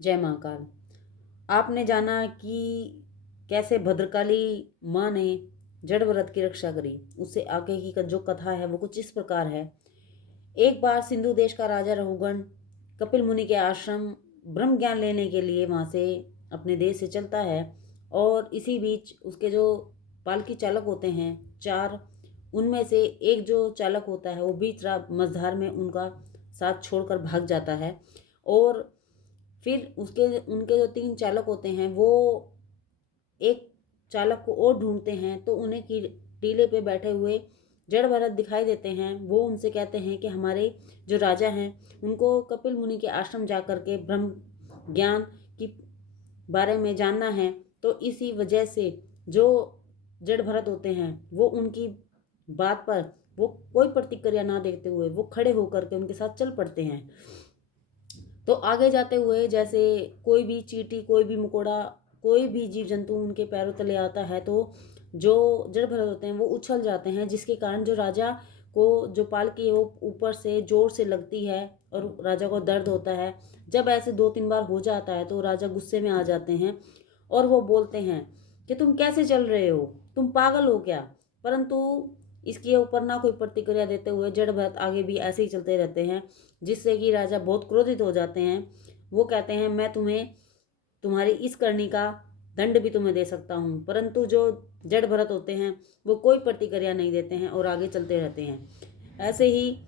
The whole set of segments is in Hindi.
जय महाकाल। आपने जाना कि कैसे भद्रकाली माँ ने जड़ भरत की रक्षा करी। उससे आगे की जो कथा है वो कुछ इस प्रकार है। एक बार सिंधु देश का राजा रहुगण कपिल मुनि के आश्रम ब्रह्म ज्ञान लेने के लिए वहाँ से अपने देश से चलता है। और इसी बीच उसके जो पालकी चालक होते हैं चार, उनमें से एक जो चालक होता है वो बीच मझधार में उनका साथ छोड़कर भाग जाता है। और फिर उसके उनके जो तीन चालक होते हैं वो एक चालक को और ढूंढते हैं, तो उन्हें की टीले पे बैठे हुए जड़ भरत दिखाई देते हैं। वो उनसे कहते हैं कि हमारे जो राजा हैं उनको कपिल मुनि के आश्रम जा कर के ब्रह्म ज्ञान की बारे में जानना है। तो इसी वजह से जो जड़ भरत होते हैं वो उनकी बात पर वो कोई प्रतिक्रिया ना देखते हुए वो खड़े होकर के उनके साथ चल पड़ते हैं। तो आगे जाते हुए जैसे कोई भी चींटी, कोई भी मकोड़ा, कोई भी जीव जंतु उनके पैरों तले आता है तो जो जड़ भरत होते हैं वो उछल जाते हैं, जिसके कारण जो राजा को जो पालकी है वो ऊपर से जोर से लगती है और राजा को दर्द होता है। जब ऐसे दो तीन बार हो जाता है तो राजा गुस्से में आ जाते हैं और वो बोलते हैं कि तुम कैसे चल रहे हो, तुम पागल हो क्या। परंतु इसके ऊपर ना कोई प्रतिक्रिया देते हुए जड़ भरत आगे भी ऐसे ही चलते रहते हैं, जिससे कि राजा बहुत क्रोधित हो जाते हैं। वो कहते हैं मैं तुम्हें तुम्हारी इस करनी का दंड भी तुम्हें दे सकता हूँ। परंतु जो जड़ भरत होते हैं वो कोई प्रतिक्रिया नहीं देते हैं और आगे चलते रहते हैं। ऐसे ही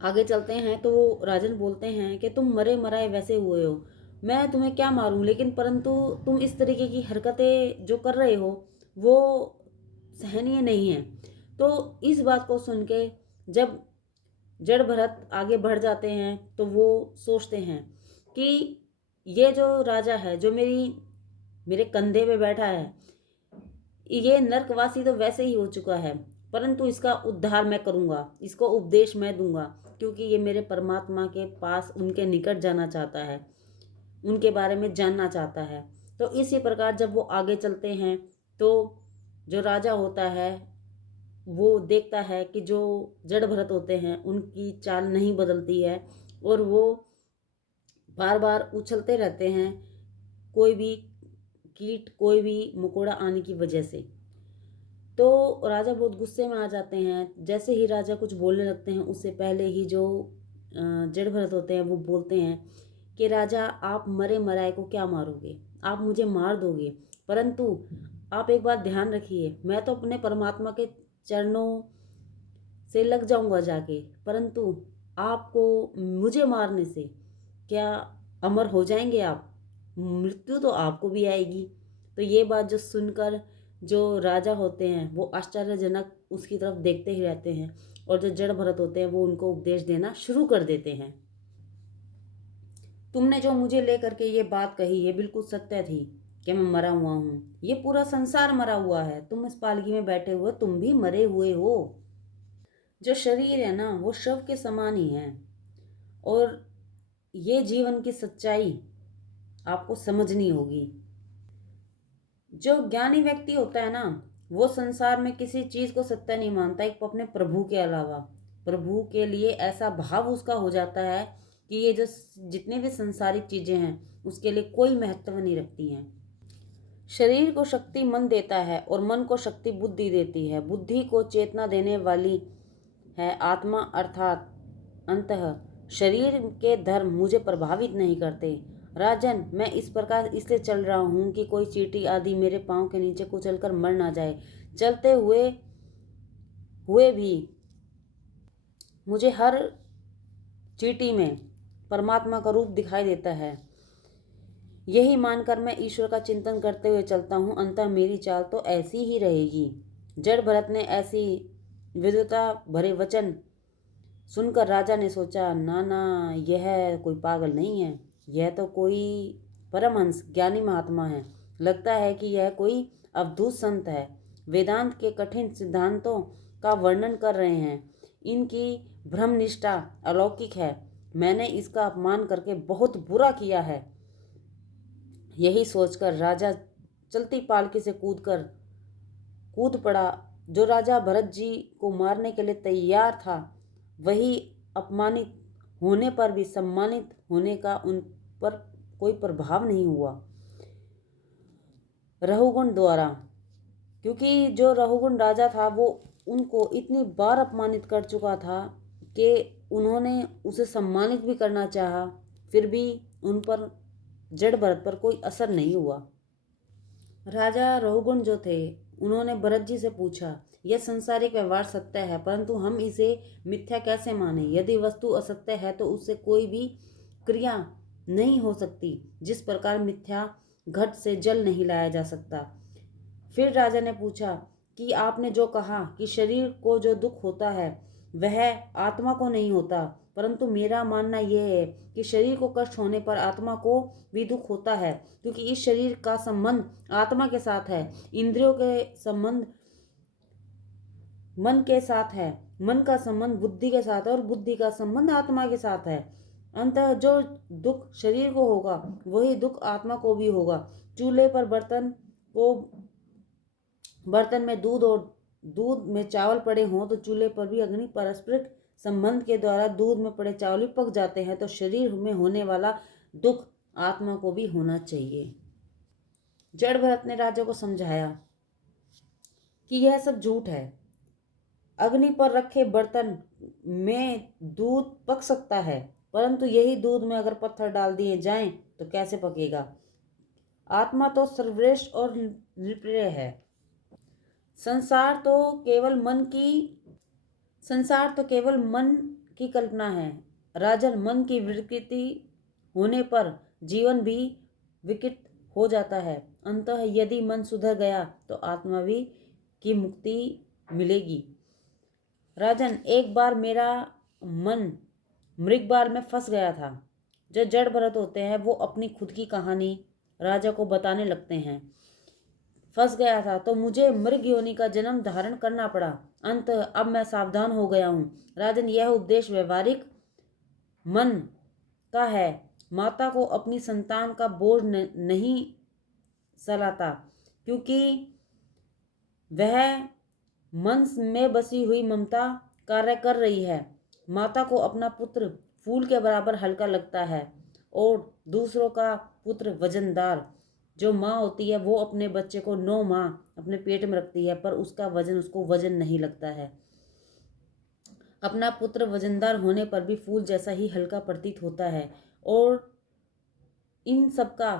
आगे चलते हैं तो राजन बोलते हैं कि तुम मरे मराए वैसे हुए हो, मैं तुम्हें क्या मारूं, लेकिन परंतु तुम इस तरीके की हरकतें जो कर रहे हो वो सहनीय नहीं है। तो इस बात को सुन के जब जड़ भरत आगे बढ़ जाते हैं तो वो सोचते हैं कि ये जो राजा है जो मेरे कंधे पे बैठा है, ये नर्कवासी तो वैसे ही हो चुका है, परंतु इसका उद्धार मैं करूंगा, इसको उपदेश मैं दूंगा, क्योंकि ये मेरे परमात्मा के पास उनके निकट जाना चाहता है, उनके बारे में जानना चाहता है। तो इसी प्रकार जब वो आगे चलते हैं तो जो राजा होता है वो देखता है कि जो जड़ भरत होते हैं उनकी चाल नहीं बदलती है और वो बार बार उछलते रहते हैं, कोई भी कीट, कोई भी मकोड़ा आने की वजह से। तो राजा बहुत गुस्से में आ जाते हैं। जैसे ही राजा कुछ बोलने लगते हैं उससे पहले ही जो जड़ भरत होते हैं वो बोलते हैं कि राजा आप मरे मराए को क्या मारोगे, आप मुझे मार दोगे, परंतु आप एक बात ध्यान रखिए, मैं तो अपने परमात्मा के चरणों से लग जाऊंगा जाके, परंतु आपको मुझे मारने से क्या अमर हो जाएंगे आप, मृत्यु तो आपको भी आएगी। तो ये बात जो सुनकर जो राजा होते हैं वो आश्चर्यजनक उसकी तरफ देखते ही रहते हैं और जो जड़ भरत होते हैं वो उनको उपदेश देना शुरू कर देते हैं। तुमने जो मुझे लेकर के ये बात कही ये बिल्कुल सत्य थी कि मैं मरा हुआ हूँ, ये पूरा संसार मरा हुआ है, तुम इस पालकी में बैठे हुए तुम भी मरे हुए हो। जो शरीर है ना वो शव के समान ही है। और ये जीवन की सच्चाई आपको समझनी होगी। जो ज्ञानी व्यक्ति होता है ना वो संसार में किसी चीज को सत्य नहीं मानता एक अपने प्रभु के अलावा। प्रभु के लिए ऐसा भाव उसका हो जाता है कि ये जो जितने भी संसारिक चीजें हैं उसके लिए कोई महत्व नहीं रखती हैं। शरीर को शक्ति मन देता है और मन को शक्ति बुद्धि देती है। बुद्धि को चेतना देने वाली है आत्मा, अर्थात अंतः। शरीर के धर्म मुझे प्रभावित नहीं करते। राजन, मैं इस प्रकार इसलिए चल रहा हूँ कि कोई चींटी आदि मेरे पाँव के नीचे कुचलकर मर ना जाए। चलते हुए हुए भी मुझे हर चींटी में परमात्मा का रूप दिखाई देता है। यही मानकर मैं ईश्वर का चिंतन करते हुए चलता हूँ, अंततः मेरी चाल तो ऐसी ही रहेगी। जड़ भरत ने ऐसी विद्वता भरे वचन सुनकर राजा ने सोचा, ना ना, यह कोई पागल नहीं है, यह तो कोई परमहंस ज्ञानी महात्मा है। लगता है कि यह कोई अवधूत संत है, वेदांत के कठिन सिद्धांतों का वर्णन कर रहे हैं। इनकी ब्रह्मनिष्ठा अलौकिक है। मैंने इसका अपमान करके बहुत बुरा किया है। यही सोचकर राजा चलती पालकी से कूद पड़ा। जो राजा भरत जी को मारने के लिए तैयार था वही अपमानित होने पर भी सम्मानित होने का पर कोई प्रभाव नहीं हुआ रहुगुण द्वारा, क्योंकि जो रहुगुण राजा था वो उनको इतनी बार अपमानित कर चुका था कि उन्होंने उसे सम्मानित भी करना चाहा, फिर भी उन पर जड़ भरत पर कोई असर नहीं हुआ। राजा रहुगुण जो थे उन्होंने भरत जी से पूछा, यह संसारिक व्यवहार सत्य है, परंतु हम इसे मिथ्या कैसे माने? यदि वस्तु असत्य है तो उससे कोई भी क्रिया नहीं हो सकती, जिस प्रकार मिथ्या घट से जल नहीं लाया जा सकता। फिर राजा ने पूछा कि आपने जो कहा कि शरीर को जो दुख होता है वह आत्मा को नहीं होता, परंतु मेरा मानना यह है कि शरीर को कष्ट होने पर आत्मा को भी दुख होता है, क्योंकि इस शरीर का संबंध आत्मा के साथ है, इंद्रियों के संबंध मन के साथ है, मन का संबंध बुद्धि के साथ है और बुद्धि का संबंध आत्मा के साथ है। अंततः जो दुख शरीर को होगा वही दुख आत्मा को भी होगा। चूल्हे पर बर्तन में दूध और दूध में चावल पड़े हों तो चूल्हे पर भी अग्नि पारस्परिक संबंध के द्वारा दूध में पड़े चावल भी पक जाते हैं, तो शरीर में होने वाला दुख आत्मा को भी होना चाहिए। जड़ भरत ने राजा को समझाया कि यह सब झूठ है। अग्नि पर रखे बर्तन में दूध पक सकता है, परंतु यही दूध में अगर पत्थर डाल दिए जाएं तो कैसे पकेगा? आत्मा तो सर्वश्रेष्ठ और निर्प्रिय है। संसार तो केवल मन की कल्पना है। राजन, मन की विकृति होने पर जीवन भी विकृत हो जाता है। अंततः यदि मन सुधर गया तो आत्मा भी की मुक्ति मिलेगी। राजन, एक बार मेरा मन मृगबाल में फंस गया था। जो जड़ भरत होते हैं वो अपनी खुद की कहानी राजा को बताने लगते हैं। फंस गया था तो मुझे मृग योनि का जन्म धारण करना पड़ा। अब मैं सावधान हो गया हूँ। राजन, यह उपदेश व्यवहारिक मन का है। माता को अपनी संतान का बोझ नहीं सलाता, क्योंकि वह मन में बसी हुई ममता कार्य कर रही है। माता को अपना पुत्र फूल के बराबर हल्का लगता है और दूसरों का पुत्र वजनदार। जो माँ होती है वो अपने बच्चे को 9 माह अपने पेट में रखती है, पर उसका वजन उसको वजन नहीं लगता है। अपना पुत्र वजनदार होने पर भी फूल जैसा ही हल्का प्रतीत होता है, और इन सब का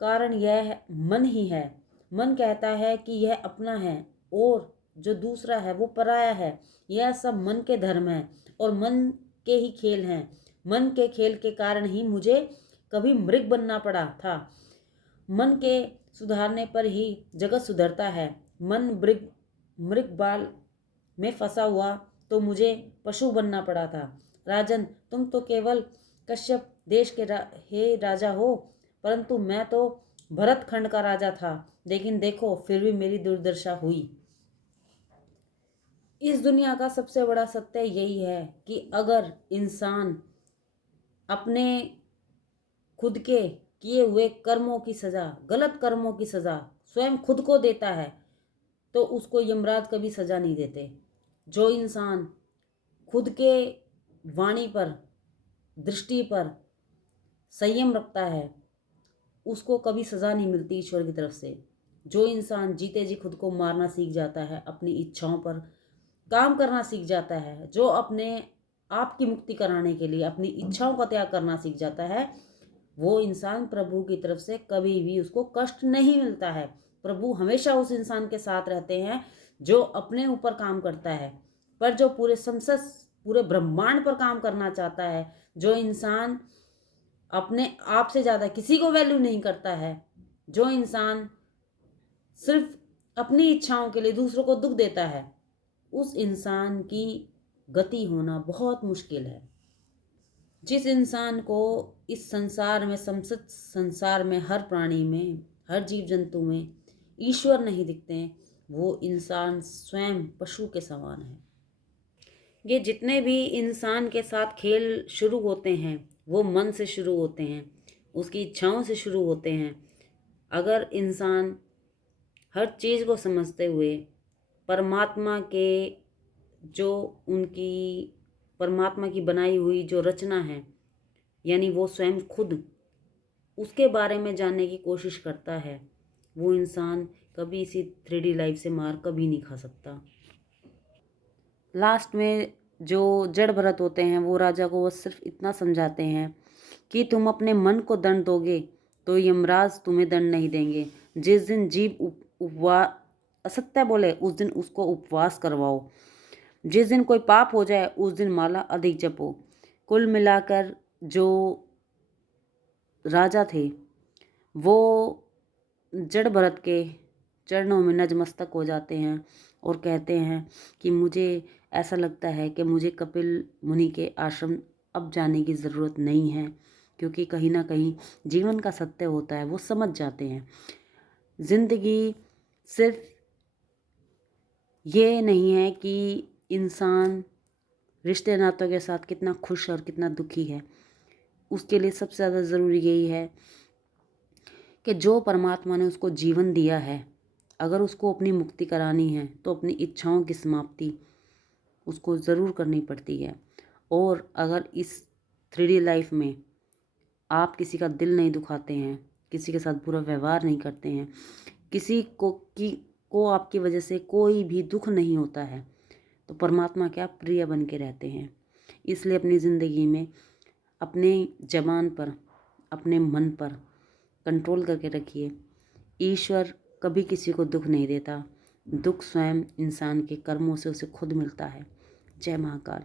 कारण यह मन ही है। मन कहता है कि यह अपना है और जो दूसरा है वो पराया है। यह सब मन के धर्म है और मन के ही खेल हैं। मन के खेल के कारण ही मुझे कभी मृग बनना पड़ा था। मन के सुधारने पर ही जगत सुधरता है। मन मृग बाल में फंसा हुआ तो मुझे पशु बनना पड़ा था। राजन, तुम तो केवल कश्यप देश के राजा हो, परंतु मैं तो भरत खंड का राजा था। लेकिन देखो, फिर भी मेरी दुर्दशा हुई। इस दुनिया का सबसे बड़ा सत्य यही है कि अगर इंसान अपने खुद के किए हुए कर्मों की सजा, गलत कर्मों की सजा स्वयं खुद को देता है तो उसको यमराज कभी सजा नहीं देते। जो इंसान खुद के वाणी पर, दृष्टि पर संयम रखता है उसको कभी सजा नहीं मिलती ईश्वर की तरफ से। जो इंसान जीते जी खुद को मारना सीख जाता है, अपनी इच्छाओं पर काम करना सीख जाता है, जो अपने आप की मुक्ति कराने के लिए अपनी इच्छाओं का त्याग करना सीख जाता है, वो इंसान प्रभु की तरफ से कभी भी उसको कष्ट नहीं मिलता है। प्रभु हमेशा उस इंसान के साथ रहते हैं जो अपने ऊपर काम करता है। पर जो पूरे ब्रह्मांड पर काम करना चाहता है, जो इंसान अपने आप से ज़्यादा किसी को वैल्यू नहीं करता है, जो इंसान सिर्फ अपनी इच्छाओं के लिए दूसरों को दुख देता है, उस इंसान की गति होना बहुत मुश्किल है। जिस इंसान को इस संसार में, समस्त संसार में, हर प्राणी में, हर जीव जंतु में ईश्वर नहीं दिखते, वो इंसान स्वयं पशु के समान है। ये जितने भी इंसान के साथ खेल शुरू होते हैं वो मन से शुरू होते हैं, उसकी इच्छाओं से शुरू होते हैं। अगर इंसान हर चीज़ को समझते हुए परमात्मा की बनाई हुई जो रचना है, यानी वो स्वयं खुद उसके बारे में जानने की कोशिश करता है, वो इंसान कभी इसी 3D लाइफ से मार कभी नहीं खा सकता। लास्ट में जो जड़ भरत होते हैं वो राजा को बस सिर्फ इतना समझाते हैं कि तुम अपने मन को दंड दोगे तो यमराज तुम्हें दंड नहीं देंगे। जिस दिन जीव उपवास असत्य बोले उस दिन उसको उपवास करवाओ। जिस दिन कोई पाप हो जाए उस दिन माला अधिक जपो। कुल मिलाकर जो राजा थे वो जड़ भरत के चरणों में नतमस्तक हो जाते हैं और कहते हैं कि मुझे ऐसा लगता है कि मुझे कपिल मुनि के आश्रम अब जाने की ज़रूरत नहीं है, क्योंकि कहीं ना कहीं जीवन का सत्य होता है, वो समझ जाते हैं। ज़िंदगी सिर्फ ये नहीं है कि इंसान रिश्ते नातों के साथ कितना खुश और कितना दुखी है, उसके लिए सबसे ज़्यादा ज़रूरी यही है कि जो परमात्मा ने उसको जीवन दिया है, अगर उसको अपनी मुक्ति करानी है तो अपनी इच्छाओं की समाप्ति उसको ज़रूर करनी पड़ती है। और अगर इस 3D लाइफ में आप किसी का दिल नहीं दुखाते हैं, किसी के साथ बुरा व्यवहार नहीं करते हैं, किसी को आपकी वजह से कोई भी दुख नहीं होता है, तो परमात्मा क्या प्रिय बन के रहते हैं। इसलिए अपनी ज़िंदगी में अपने ज़बान पर, अपने मन पर कंट्रोल करके रखिए। ईश्वर कभी किसी को दुख नहीं देता, दुख स्वयं इंसान के कर्मों से उसे खुद मिलता है। जय महाकाल।